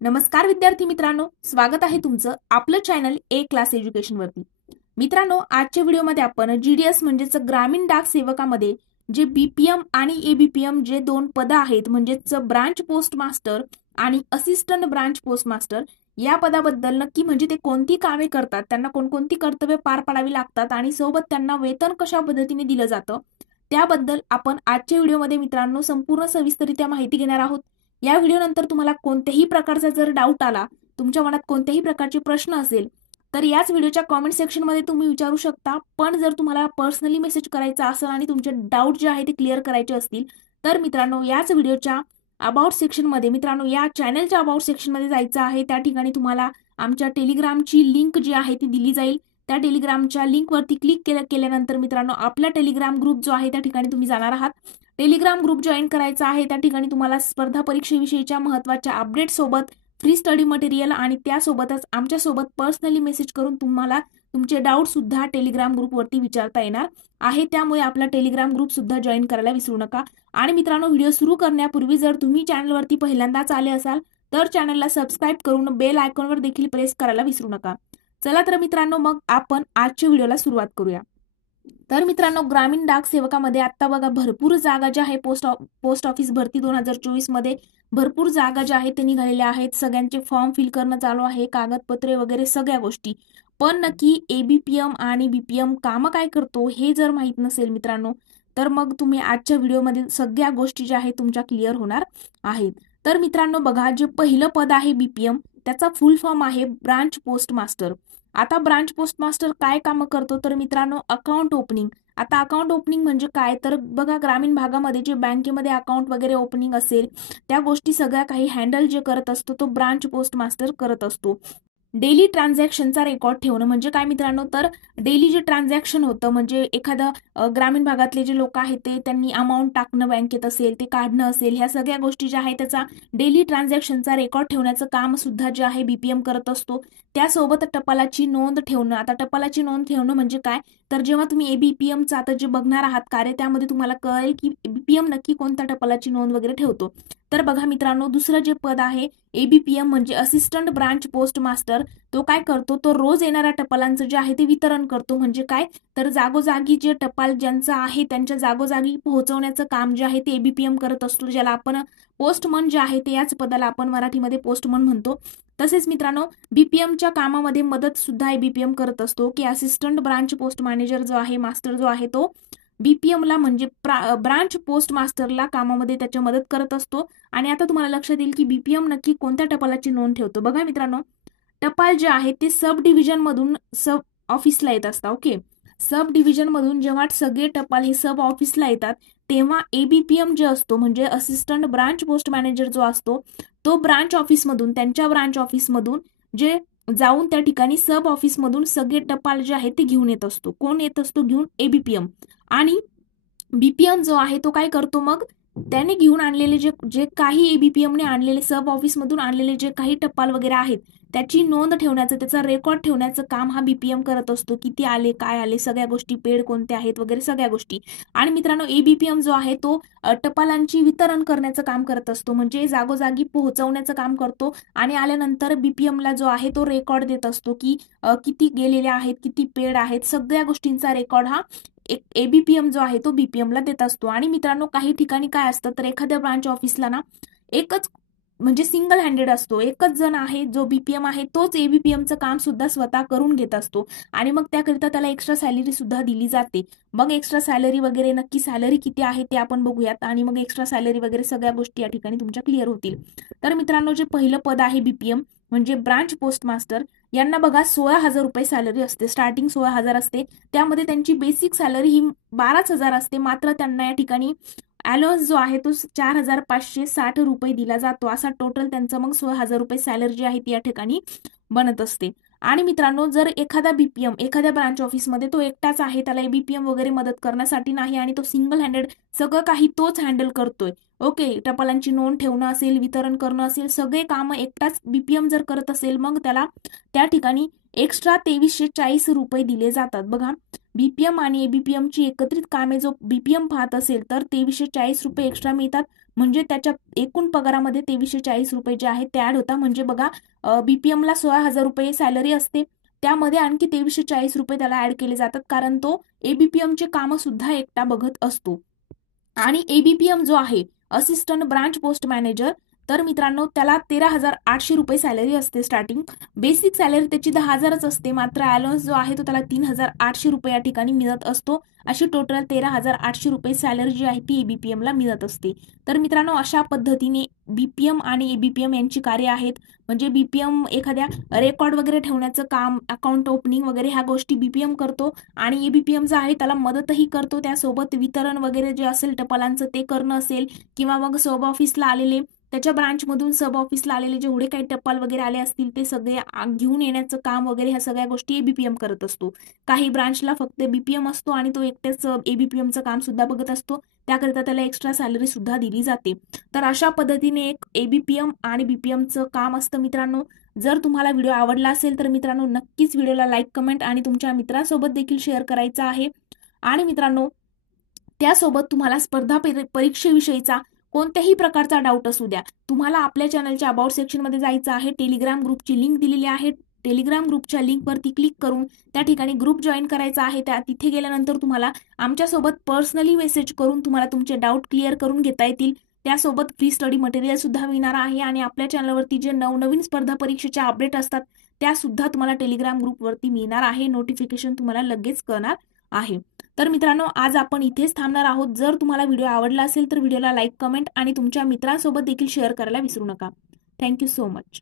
नमस्कार विद्यार्थी मित्रांनो, स्वागत आहे तुमचं आपलं चॅनल ए क्लास एज्युकेशन वरती। मित्रांनो, आजच्या व्हिडिओमध्ये आपण जीडीएस म्हणजेच ग्रामीण डाक सेवकामध्ये जे बीपीएम आणि एबीपीएम जे दोन पद आहेत म्हणजेच ब्रांच पोस्ट मास्टर आणि असिस्टंट ब्रांच पोस्ट मास्टर या पदाबद्दल नक्की म्हणजे ते कोणती कामे करतात, त्यांना कोणकोणती कर्तव्य पार पाडावी लागतात आणि सोबत त्यांना वेतन कशा पद्धतीने दिलं जातं त्याबद्दल आपण आजच्या व्हिडिओमध्ये मित्रांनो संपूर्ण सविस्तररित्या माहिती घेणार आहोत। या व्हिडिओ नंतर तुम्हाला कोणत्याही प्रकारचा जर डाऊट आला, तुमच्या मनात कोणत्याही प्रकारचे प्रश्न असेल तर याच व्हिडिओच्या कमेंट सेक्शन मध्ये तुम्ही विचारू शकता। पण जर तुम्हाला पर्सनली मेसेज करायचा असेल आणि तुमचे डाऊट जे आहे ते क्लिअर करायचे असतील तर मित्रांनो याच व्हिडिओच्या अबाउट सेक्शन मध्ये मित्रांनो या चॅनलच्या अबाउट सेक्शन मध्ये जायचं आहे। त्या ठिकाणी तुम्हाला आमच्या टेलिग्रामची लिंक जी आहे ती दिली जाईल। त्या टेलिग्रामच्या लिंक वरती क्लिक केल्यानंतर मित्रांनो आपला टेलिग्राम ग्रुप जो आहे त्या ठिकाणी तुम्ही जाणार आहात। टेलिग्राम ग्रुप जॉईन करायचा आहे। त्या ठिकाणी तुम्हाला स्पर्धा परीक्षेविषयीच्या महत्त्वाच्या अपडेट सोबत फ्री स्टडी मटेरियल आणि त्यासोबतच आमच्या सोबत पर्सनली मेसेज करून तुम्हाला तुमचे डाऊट सुद्धा टेलिग्राम ग्रुप वरती विचारता येणार आहे। त्यामुळे आपला टेलिग्राम ग्रुप सुद्धा जॉईन करायला विसरू नका। आणि मित्रांनो, व्हिडिओ सुरू करण्यापूर्वी जर तुम्ही चॅनलवरती पहिल्यांदाच आले असाल तर चॅनलला सबस्क्राइब करून बेल आयकॉनवर देखील प्रेस करायला विसरू नका। चला तर मित्रांनो, मग आपण आजच्या व्हिडिओला सुरुवात करूया। तर मित्रांनो, ग्रामीण डाक सेवकामध्ये आता बघा भरपूर जागा ज्या आहे पोस्ट ऑफिस भरती 2024 मध्ये भरपूर जागा ज्या आहेत ते निघालेल्या आहेत। सगळ्यांचे फॉर्म फिल करणं चालू आहे, कागदपत्रे वगैरे सगळ्या गोष्टी। पण नक्की एबीपीएम आणि बीपीएम काम काय करतो हे जर माहित नसेल मित्रांनो तर मग तुम्ही आजच्या व्हिडिओमध्ये सगळ्या गोष्टी ज्या आहेत तुमच्या क्लिअर होणार आहेत। तर मित्रांनो बघा, जे पहिलं पद आहे बीपीएम त्याचा फुल फॉर्म आहे ब्रांच पोस्ट मास्टर। आता ब्रांच पोस्ट मास्टर काय काम करतो तर मित्रांनो अकाउंट ओपनिंग। आता अकाउंट ओपनिंग म्हणजे काय तर बघा, ग्रामीण भागामध्ये जे बँकेमध्ये अकाउंट वगैरे ओपनिंग असेल त्या गोष्टी सगळ्या काही हँडल जे करत असतो तो ब्रांच पोस्ट मास्टर करत असतो। डेली ट्रान्झॅक्शनचा रेकॉर्ड ठेवणं म्हणजे काय मित्रांनो, तर डेली जे ट्रान्झॅक्शन होतं म्हणजे एखादा ग्रामीण भागातले जे लोक आहेत ते त्यांनी अमाऊंट टाकणं बँकेत असेल, ते काढणं असेल, ह्या सगळ्या गोष्टी ज्या आहेत त्याचा डेली ट्रान्झॅक्शनचा रेकॉर्ड ठेवण्याचं काम सुद्धा जे आहे बीपीएम करत असतो। त्यासोबत टपालाची नोंद ठेवणं। आता टपालाची नोंद ठेवणं म्हणजे काय तर जेव्हा तुम्ही एबीपीएमचं आता जे बघणार आहात कार्य त्यामध्ये तुम्हाला कळेल की बीपीएम नक्की कोणत्या टपालाची नोंद वगैरे ठेवतो। तर बघा मित्रांनो, दुसरं जे पद आहे एबीपीएम म्हणजे असिस्टंट ब्रांच पोस्ट मास्टर, तो काय करतो तो रोज येणाऱ्या टपालांचं जे आहे ते वितरण करतो। म्हणजे काय तर जागोजागी जे टपाल ज्यांचं आहे त्यांच्या जागोजागी पोहोचवण्याचं काम जे आहे ते एबीपीएम करत असतो, ज्याला आपण पोस्टमन जे आहे ते याच पदाला आपण मराठीमध्ये पोस्टमन म्हणतो। तसेच मित्रांनो, बीपीएमच्या कामामध्ये मदत सुद्धा एबीपीएम करत असतो की असिस्टंट ब्रांच पोस्ट मॅनेजर जो आहे मास्टर जो आहे तो बीपीएमला म्हणजे ब्रांच पोस्ट मास्टरला कामामध्ये त्याच्या मदत करत असतो। आणि आता तुम्हाला लक्षात येईल की बीपीएम नक्की कोणत्या टपालाची नोंद ठेवतो। बघा मित्रांनो, टपाल जे आहे ते सब डिव्हिजन मधून सब ऑफिसला येत असतात। ओके, सब डिव्हिजन मधून जेव्हा सगळे टपाल हे सब ऑफिसला येतात तेव्हा एबीपीएम जे असतो म्हणजे असिस्टंट ब्रांच पोस्ट मॅनेजर जो असतो तो ब्रांच ऑफिसमधून त्यांच्या ब्रांच ऑफिसमधून जे जाऊन त्या ठिकाणी सब ऑफिसमधून सगळे टपाल जे आहे ते घेऊन येत असतो। कोण येत असतो घेऊन? एबीपीएम। आणि बीपीएम जो आहे तो काय करतो मग त्याने घेऊन आणलेले जे जे काही एबीपीएमने आणलेले सब ऑफिसमधून आणलेले जे काही टपाल वगैरे आहेत त्याची नोंद ठेवण्याचं, त्याचा रेकॉर्ड ठेवण्याचं काम हा बीपीएम करत असतो। किती आले, काय आले, सगळ्या गोष्टी, पेड कोणते आहेत वगैरे सगळ्या गोष्टी। आणि मित्रांनो, एबीपीएम जो आहे तो टपालांची वितरण करण्याचं काम करत असतो म्हणजे जागोजागी पोहोचवण्याचं काम करतो। आणि आल्यानंतर बीपीएमला जो आहे तो रेकॉर्ड देत असतो की किती गेलेले आहेत, किती पेड आहेत, सगळ्या गोष्टींचा रेकॉर्ड हा एबीपीएम जो आहे तो बीपीएमला देत असतो। आणि मित्रांनो, काही ठिकाणी काय असतं तर एखाद्या ब्रांच ऑफिसला ना एकच म्हणजे सिंगल हँडेड असतो, एकच जण आहे जो बीपीएम आहे तोच एबीपीएमचं काम सुद्धा स्वतः करून घेत असतो। आणि मग त्याकरिता त्याला एक्स्ट्रा सॅलरी सुद्धा दिली जाते। मग एक्स्ट्रा सॅलरी वगैरे नक्की सॅलरी किती आहे ते आपण बघूयात आणि मग एक्स्ट्रा सॅलरी वगैरे सगळ्या गोष्टी या ठिकाणी तुमच्या क्लिअर होतील। तर मित्रांनो, जे पहिलं पद आहे बीपीएम म्हणजे ब्रांच पोस्ट मास्टर, यांना बघा 16,000 रुपये सॅलरी असते, स्टार्टिंग 16,000 असते। त्यामध्ये त्यांची बेसिक सॅलरी ही 12,000 असते, मात्र त्यांना या ठिकाणी अलाउन्स जो आहे तो 4,560 रुपये दिला जातो। असा टोटल त्यांचं मग 16,000 रुपये सॅलरी जी आहे ती या ठिकाणी बनत असते। आणि मित्रांनो, जर एखादा बीपीएम एखाद्या ब्रांच ऑफिसमध्ये तो एकटाच आहे, त्याला बीपीएम वगैरे मदत करण्यासाठी नाही आणि तो सिंगल हँडेड सगळं काही तोच हँडल करतोय, ओके, टपालांची नोंद ठेवणं असेल, वितरण करणं असेल, सगळे कामं एकटाच बीपीएम जर करत असेल मग त्याला त्या ठिकाणी एक्स्ट्रा 2340 रुपये दिले जातात। बघा, बीपीएम आणि एबीपीएम ची एकत्रित कामे जो बीपीएम पाहत असेल तर 2340 रुपये एक्स्ट्रा मिळतात। म्हणजे त्याच्या एकूण पगारामध्ये 2340 रुपये जे आहेत ते ऍड होता. म्हणजे बघा बीपीएम ला 16,000 रुपये सॅलरी असते, त्यामध्ये आणखी 2340 रुपये त्याला ऍड केले जातात, कारण तो एबीपीएमचे कामं सुद्धा एकटा बघत असतो. आणि एबीपीएम जो आहे असिस्टंट ब्रांच पोस्ट मॅनेजर, तर मित्रांनो त्याला 13,800 रुपये सॅलरी असते स्टार्टिंग. बेसिक सॅलरी त्याची 10,000च असते, मात्र अलाउन्स जो आहे तो त्याला 3,800 रुपये या ठिकाणी मिळत असतो. अशी टोटल 13,800 रुपये सॅलरी जी आहे ती एबीपीएम ला मिळत असते. तर मित्रांनो अशा पद्धतीने बीपीएम आणि एबीपीएम यांची कार्य आहेत. म्हणजे बीपीएम एखाद्या रेकॉर्ड वगैरे ठेवण्याचं काम, अकाउंट ओपनिंग वगैरे ह्या गोष्टी बीपीएम करतो, आणि एबीपीएम जो आहे त्याला मदतही करतो. त्यासोबत वितरण वगैरे जे असेल टपालांचं ते करणं असेल, किंवा मग सब ऑफिसला आलेले, त्याच्या ब्रांचमधून सब ऑफिसला आलेले जेवढे काही टपाल वगैरे आले असतील ते सगळे घेऊन येण्याचं काम वगैरे ह्या सगळ्या गोष्टी एबीपीएम करत असतो. काही ब्रांचला फक्त बीपीएम असतो आणि तो एकटेच एबीपीएमचं काम सुद्धा बघत असतो, त्याकरिता त्याला एक्स्ट्रा सॅलरी सुद्धा दिली जाते. तर अशा पद्धतीने एक एबीपीएम आणि बीपीएमचं काम असतं मित्रांनो. जर तुम्हाला व्हिडिओ आवडला असेल तर मित्रांनो नक्कीच व्हिडिओला लाईक, कमेंट आणि तुमच्या मित्रांसोबत देखील शेअर करायचा आहे. आणि मित्रांनो त्यासोबत तुम्हाला स्पर्धा परीक्षेविषयीचा कोणत्याही प्रकारचा डाऊट असू द्या, तुम्हाला आपल्या चॅनलच्या अबाउट सेक्शनमध्ये जायचं आहे. टेलिग्राम ग्रुपची लिंक दिलेली आहे. टेलिग्राम ग्रुपच्या लिंकवरती क्लिक करून त्या ठिकाणी ग्रुप जॉईन करायचा आहे. तिथे गेल्यानंतर तुम्हाला आमच्यासोबत पर्सनली मेसेज करून तुम्हाला तुमचे डाऊट क्लिअर करून घेता येतील. त्यासोबत फ्री स्टडी मटेरियल सुद्धा मिळणार आहे. आणि आपल्या चॅनलवरती जे नवनवीन स्पर्धा परीक्षेच्या अपडेट असतात त्या सुद्धा तुम्हाला टेलिग्राम ग्रुपवरती मिळणार आहे. नोटिफिकेशन तुम्हाला लगेच कळणार आहे. तर मित्रांनो आज आपण इथेच थांबणार आहोत. जर तुम्हाला व्हिडिओ आवडला असेल तर व्हिडिओला लाईक, कमेंट आणि तुमच्या मित्रांसोबत देखील शेअर करायला विसरू नका. Thank you so much.